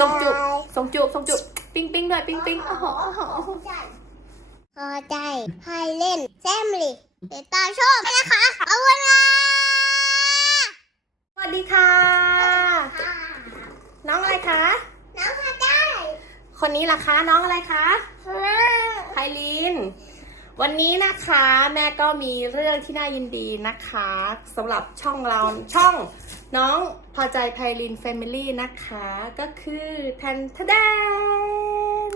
ส่งจุบส่งจุบส่งจุบปิ้งปิ้งด้วยปิ้งปิ้งโอ้โหโอ้โหพอใจให้เล่นแซมลี่ติดตามชอบนะคะเอาไว้นะสวัสดีค่ะ น้องอะไรคะ น้องพอใจคนนี้ล่ะคะน้องอะไรคะไพลิน วันนี้นะคะแม่ก็มีเรื่องที่น่ายินดีนะคะสำหรับช่องเราช่องน้องพอใจไพลินแฟมิลี่นะคะ ก็คือทันทะแดน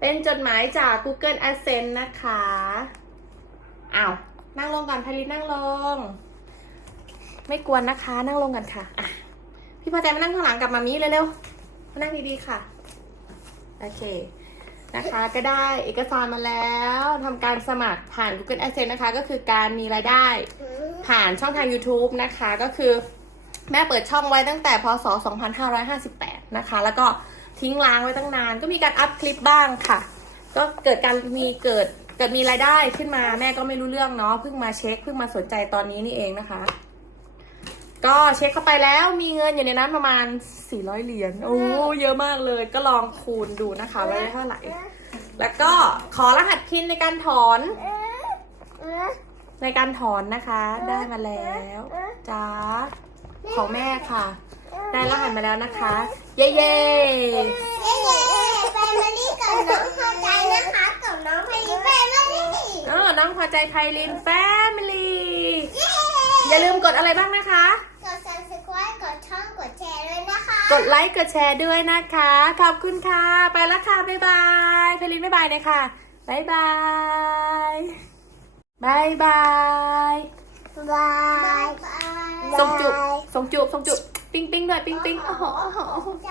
เป็นจดหมายจาก Google Adsense นะคะอ้าวนั่งลงก่อนไพลินนั่งลง ไม่กวนนะคะ นั่งลงกันค่ะะพี่พอใจมานั่งข้างหลังกับมามีเร็วๆมานั่งดีๆค่ะ โอเค นะคะก็ได้เอกสารมาแล้วทำการสมัครผ่าน Google Adsense นะคะ ก็คือการมีรายได้ ผ่านช่องทาง YouTube นะคะก็คือแม่เปิดช่องไว้ตั้งแต่พศ 2558 นะคะ แล้วก็ทิ้งล้างไว้ตั้งนาน ก็มีการอัพคลิปบ้างค่ะ ก็เกิดการมีเกิดเกิดมีรายได้ขึ้นมาแม่ก็ไม่รู้เรื่องเนาะเพิ่งมาเช็คเพิ่งมาสนใจตอนนี้นี่เองนะคะ ก็เช็คเข้าไปแล้วมีเงินอยู่ในนั้นประมาณ 400 เหรียญโอ้เยอะมากเลยก็ลองคูณดูนะคะว่าได้เท่าไหร่ แล้วก็ขอรหัสพินในการถอน ในการถอนนะคะ ได้มาแล้วจ้าของแม่ค่ะ ได้รหัสมาแล้วนะคะ เย้เย้เย้ๆแฟมิลี่กับน้องพอใจนะคะกับน้องพอดีแฟมิลี่เออน้องพอใจไพลินแฟมิลี่เย้อย่าลืมกดอะไรบ้างนะคะ กด subscribe กดช่องกดแชร์ด้วยนะคะ กดไลค์กดแชร์ด้วยนะคะ ขอบคุณค่ะ ไปแล้วค่ะ บ๊ายบายไพลินบ๊ายบายเลยค่ะ บ๊ายบายบายบายบายบายส่งจุบส่งจุบส่งจุบ ปิ้งปิ้งด้วยปิ้งปิ้งโอ้โหโอ้โหใจ